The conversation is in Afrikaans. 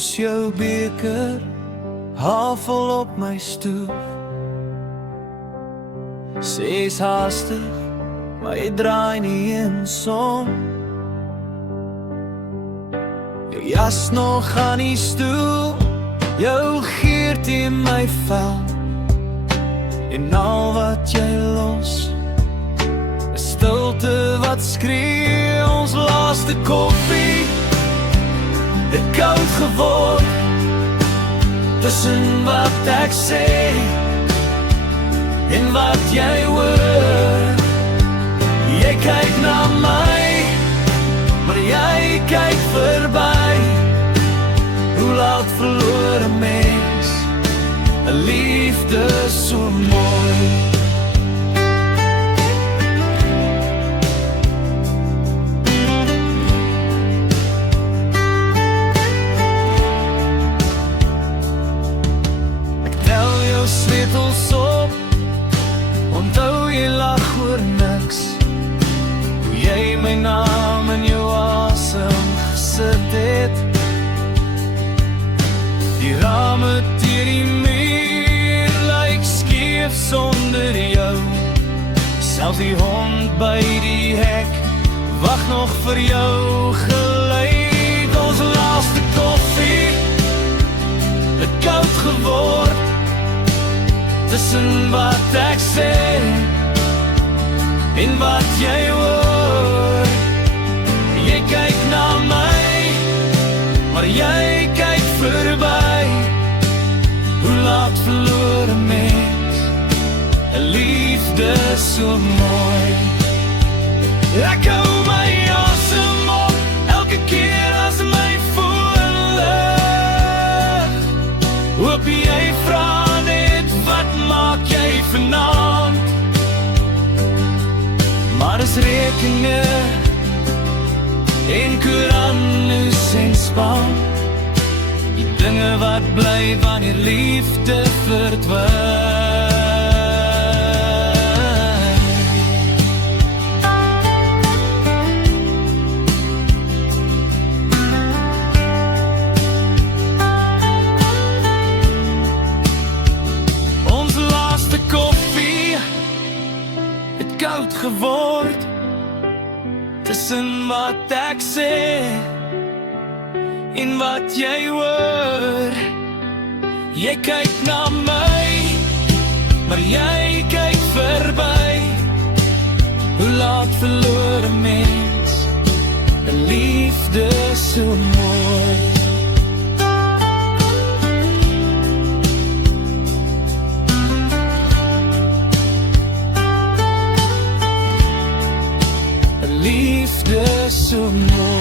los jou beker, havel op my stoep. Sê's haastig, maar jy draai nie eens om. Jou jas nog aan die stoel, jou geert in my vel. En al wat jy los, 'n stilte wat skree, ons laaste koffie het koud geword. Tussen wat ek sê en wat jy hoor. Jy kyk na my, maar jy kyk verby. Hoe laat verloor 'n mens 'n liefde so mooi? Ek tel jou sleutels op, onthou jy lag oor niks. Hoe jy my naam in jou asem gesit het. Die rame teen die muur lyk skeef sonder jou. Selfs die hond by die hek wag nog vir jou geluid. Ons laaste koffie het koud geword. Tussen wat ek sê en wat jy hoor. Jy kyk na my, maar jy kyk verby. Hoe laat verloor 'n mens 'n liefde so mooi? Ek hou my asem op elke keer as my voel lig. Hoop jy vra net wat maak jy vanaand? Maar is rekeninge en koerannuus en span, die dinge wat bly wanneer liefde verdwyn. Ons laaste koffie het koud geword. Tussen wat ek sê en wat jy hoor. Jy kyk na my, maar jy kyk verby. Hoe laat verloor 'n mens 'n liefde so mooi? Liefde so mooi.